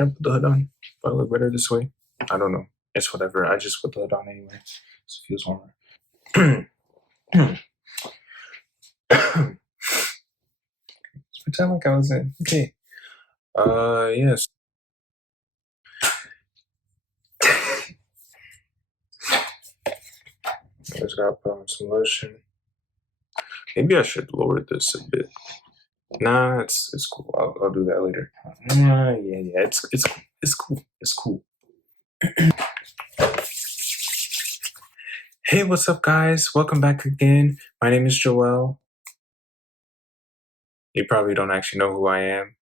Can I put the hood on? Do I look better this way? I don't know. It's whatever. I just put the hood on anyway. So it feels warmer. Let's pretend like I was in. Okay. Yes. I just gotta put on some lotion. Maybe I should lower this a bit. Nah, it's cool. I'll do that later. Yeah. It's cool. Hey, what's up, guys? Welcome back again. My name is Joel. You probably don't actually know who I am.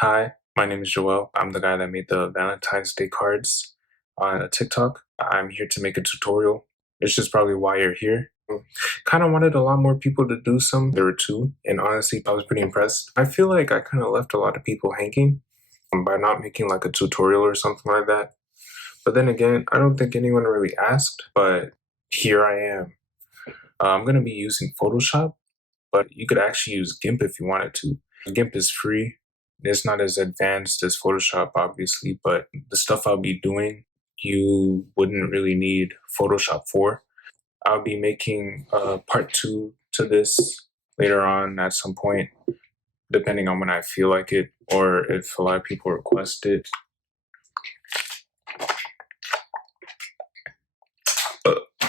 Hi, my name is Joel. I'm the guy that made the Valentine's Day cards on TikTok. I'm here to make a tutorial. It's just probably why you're here. Kind of wanted a lot more people to do some. There were 2, and honestly, I was pretty impressed. I feel like I kind of left a lot of people hanging by not making like a tutorial or something like that. But then again, I don't think anyone really asked, but here I am. I'm going to be using Photoshop, but you could actually use GIMP if you wanted to. GIMP is free. It's not as advanced as Photoshop, obviously, but the stuff I'll be doing, you wouldn't really need Photoshop for. I'll be making part 2 to this later on at some point, depending on when I feel like it or if a lot of people request it.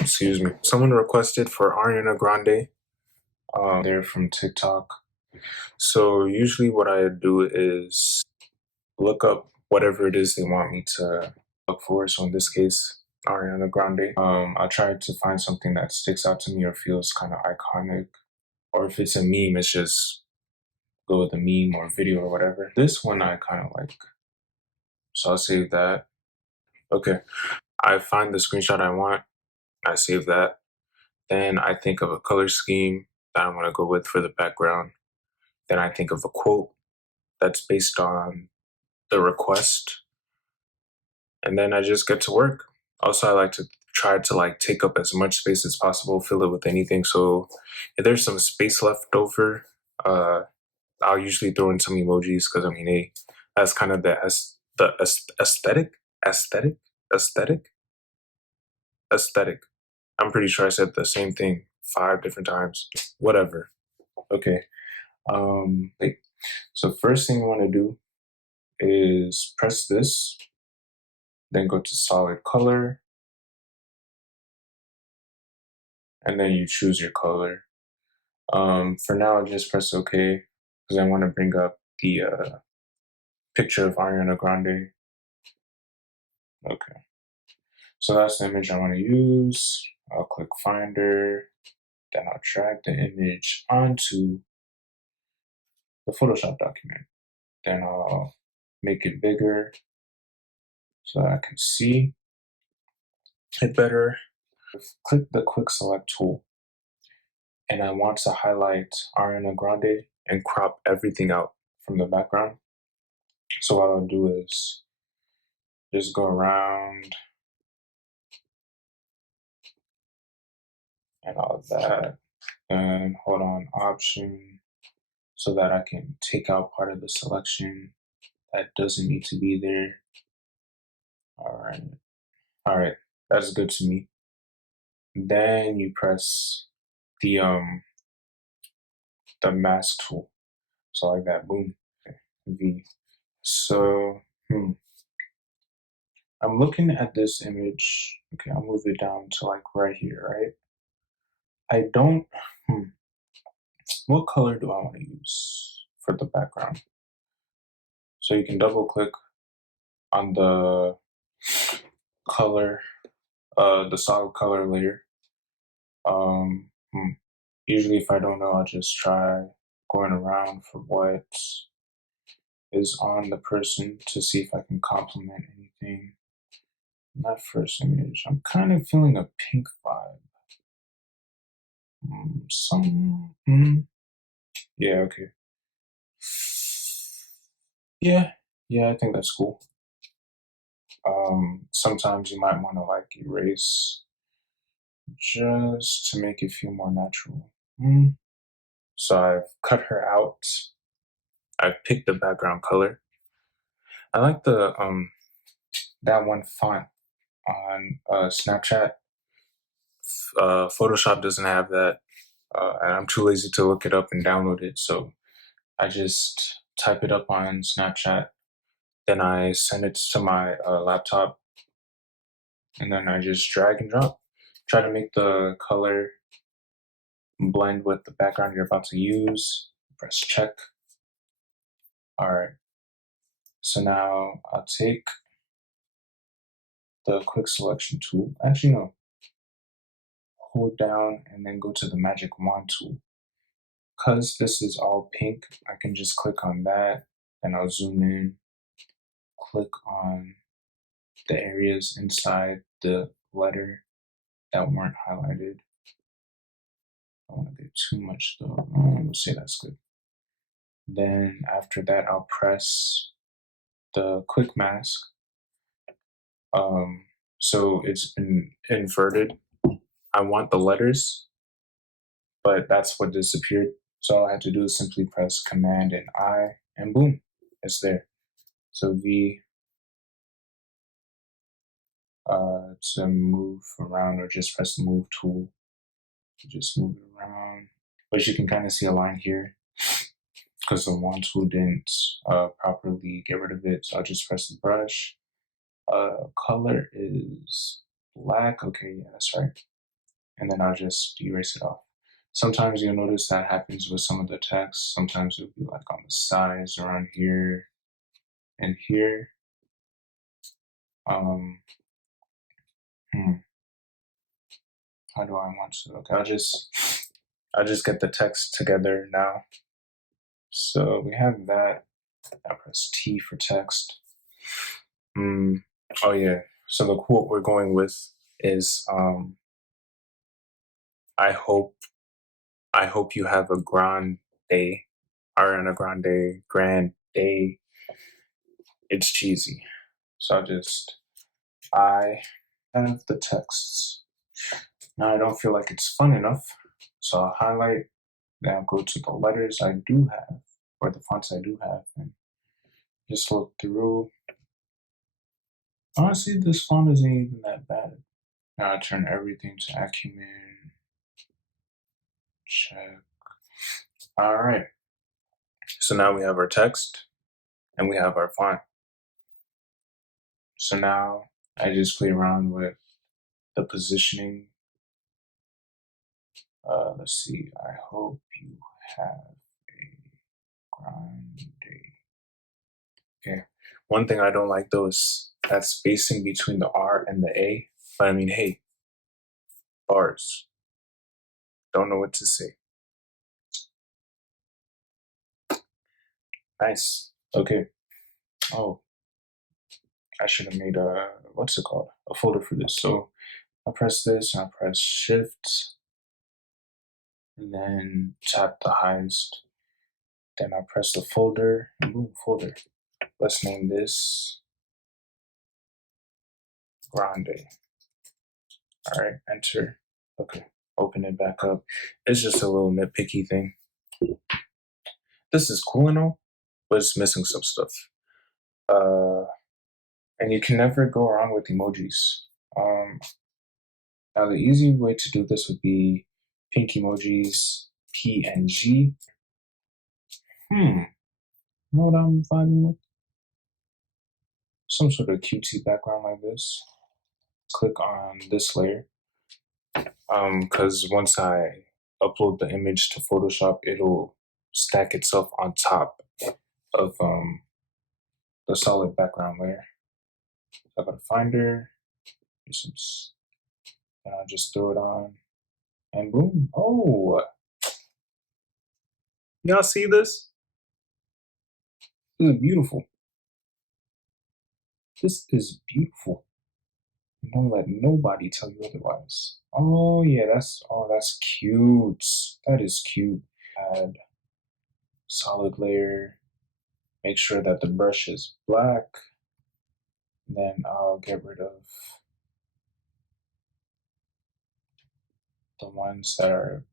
Excuse me. Someone requested for Ariana Grande. They're from TikTok. So usually what I do is look up whatever it is they want me to look for. So in this case, Ariana Grande. I'll try to find something that sticks out to me or feels kind of iconic. Or if it's a meme, it's just go with a meme or video or whatever. This one I kind of like. So I'll save that. Okay. I find the screenshot I want. I save that. Then I think of a color scheme that I want to go with for the background. Then I think of a quote that's based on the request. And then I just get to work. Also, I like to try to like take up as much space as possible, fill it with anything. So if there's some space left over, I'll usually throw in some emojis because I mean, hey, that's kind of the aesthetic. I'm pretty sure I said the same thing 5 different times. Whatever. Okay. Wait. So first thing you want to do is press this, then go to solid color, and then you choose your color. For now, just press OK because I want to bring up the picture of Ariana Grande. Okay. So that's the image I want to use. I'll click Finder, then I'll drag the image onto the Photoshop document. Then I'll make it bigger so I can see it better. Click the quick select tool. And I want to highlight Ariana Grande and crop everything out from the background. So what I'll do is just go around and all of that, and hold on Option so that I can take out part of the selection that doesn't need to be there. All right, that's good to me. Then you press the mask tool. So like that, boom, V. So I'm looking at this image. Okay, I'll move it down to like right here, right? I don't, what color do I want to use for the background? So you can double click on the color, the solid color layer. Usually if I don't know, I'll just try going around for what is on the person to see if I can complement anything. That first image, I'm kind of feeling a pink vibe. Yeah, okay. Yeah, I think that's cool. Sometimes you might want to like erase just to make it feel more natural. So I've cut her out. I've picked the background color. I like the that one font on Snapchat. Photoshop doesn't have that, and I'm too lazy to look it up and download it. So I just type it up on Snapchat, then I send it to my laptop, and then I just drag and drop. Try to make the color blend with the background you're about to use. Press check. All right. So now I'll take the quick selection tool. Actually, no. Hold down and then go to the magic wand tool. Because this is all pink, I can just click on that and I'll zoom in, click on the areas inside the letter that weren't highlighted. I don't want to get too much though. We'll say that's good. Then after that, I'll press the quick mask. So it's been inverted. I want the letters, but that's what disappeared. So all I have to do is simply press Command and I, and boom, it's there. So V to move around, or just press the move tool to just move it around. But you can kind of see a line here because the wand tool didn't properly get rid of it. So I'll just press the brush. Color is black. Okay, yeah, that's right. And then I'll just erase it off. Sometimes you'll notice that happens with some of the text. Sometimes it'll be like on the sides, around here and here. Um, how do I want to? Okay, I'll just get the text together now. So we have that. I press T for text. Oh yeah. So the quote we're going with is I hope you have a grand day. Ariana Grande, grand day. It's cheesy. So I have the texts. Now I don't feel like it's fun enough. So I'll highlight, then I'll go to the letters I do have, or the fonts I do have, and just look through. Honestly, this font isn't even that bad. Now I turn everything to Acumen. Check. All right. So now we have our text and we have our font. So now I just play around with the positioning. Let's see. I hope you have a grand day. Okay. One thing I don't like though is that spacing between the R and the A. But I mean, hey, bars. Don't know what to say. Nice. Okay. Oh, I should have made what's it called? A folder for this. So I press this and I press Shift and then tap the highest. Then I press the folder and boom, folder. Let's name this Grande. All right, enter. Okay, open it back up. It's just a little nitpicky thing. This is cool and all, but it's missing some stuff. Uh, and you can never go wrong with emojis. Now the easy way to do this would be pink emojis, PNG. You know what I'm vibing with? Some sort of cutesy background like this. Click on this layer. Because once I upload the image to Photoshop, it'll stack itself on top of the solid background layer. So I go to Finder, and I'll just throw it on, and boom! Oh, y'all see this? This is beautiful. This is beautiful. Don't let nobody tell you otherwise. Oh yeah, that's cute. That is cute. Add solid layer. Make sure that the brush is black. Then I'll get rid of the ones that are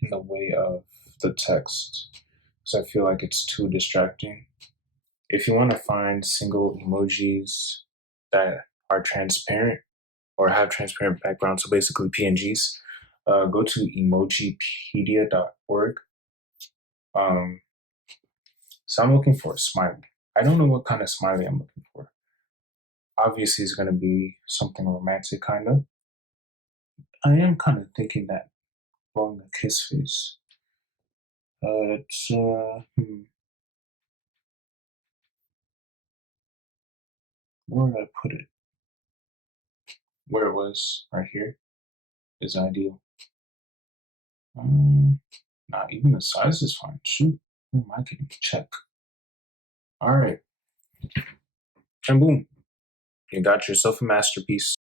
in the way of the text because I feel like it's too distracting. If you want to find single emojis that are transparent or have transparent backgrounds, so basically PNGs, go to emojipedia.org. Um, so I'm looking for a smiley. I don't know what kind of smiley I'm looking for. Obviously, it's going to be something romantic, kind of. I am kind of thinking that blowing a kiss face. Where did I put it? Where it was, right here, is ideal. Not even the size is fine. Shoot, who am I getting? Check. All right, and boom, you got yourself a masterpiece.